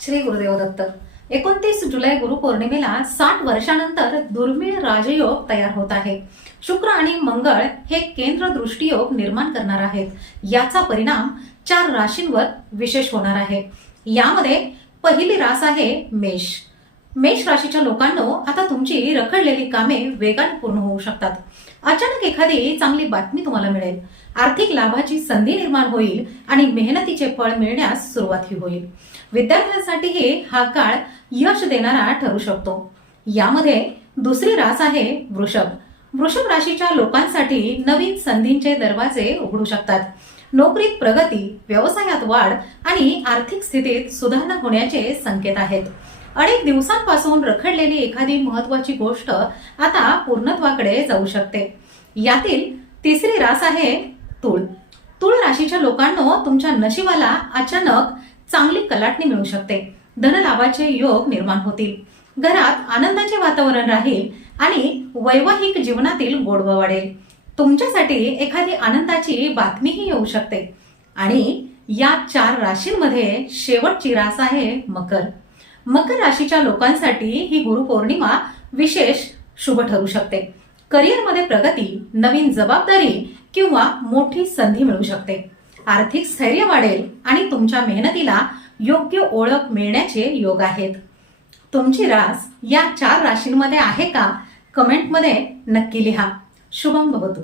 श्री गुरुदेव दत्त. 29 जुलै गुरुपौर्णिमेला 60 वर्षानंतर दुर्मिळ राजयोग तयार होत आहे. शुक्र आणि मंगळ हे केंद्र दृष्टियोग निर्माण करणार आहेत. याचा परिणाम 4 राशींवर विशेष होणार आहे. यामध्ये पहिली रास आहे मेष. मेष राशीच्या लोकांनो, आता तुमची रखडलेली कामे वेगाने पूर्ण होऊ शकतात. अचानक एखादी चांगली बातमी तुम्हाला मिळेल. आर्थिक लाभाची संधी निर्माण होईल आणि मेहनतीचे फळ मिळण्यास सुरुवातही होईल. विद्यार्थ्यांसाठीही हा काळ यश देणारा ठरू शकतो. यामध्ये दुसरी रास आहे वृषभ. वृषभ राशीच्या लोकांसाठी नवीन संधींचे दरवाजे उघडू शकतात. नोकरीत प्रगती, व्यवसायात वाढ आणि आर्थिक स्थितीत सुधारणा होण्याचे संकेत आहेत. अनेक दिवसांपासून रखडलेली एखादी महत्वाची गोष्ट आता पूर्णत्वाकडे जाऊ शकते. यातील तिसरी रास आहे तुळ. तुळ राशीच्या लोकांनो, तुमच्या नशिबाला अचानक चांगली कलाटणी मिळू शकते. धनलाभाचे योग निर्माण होतील. घरात आनंदाचे वातावरण राहील आणि वैवाहिक जीवनातील गोडवा वाढेल. तुमच्यासाठी एखादी आनंदाची बातमीही येऊ शकते. आणि या 4 राशींमध्ये शेवटची रास आहे मकर. मकर राशीच्या लोकांसाठी ही गुरुपौर्णिमा विशेष शुभ ठरू शकते. करिअरमध्ये प्रगती, नवीन जबाबदारी किंवा मोठी संधी मिळू शकते. आर्थिक स्थैर्य वाढेल आणि तुमच्या मेहनतीला योग्य ओळख मिळण्याचे योग आहेत. तुमची रास या 4 राशींमध्ये आहे का? कमेंटमध्ये नक्की लिहा. शुभम भवतु.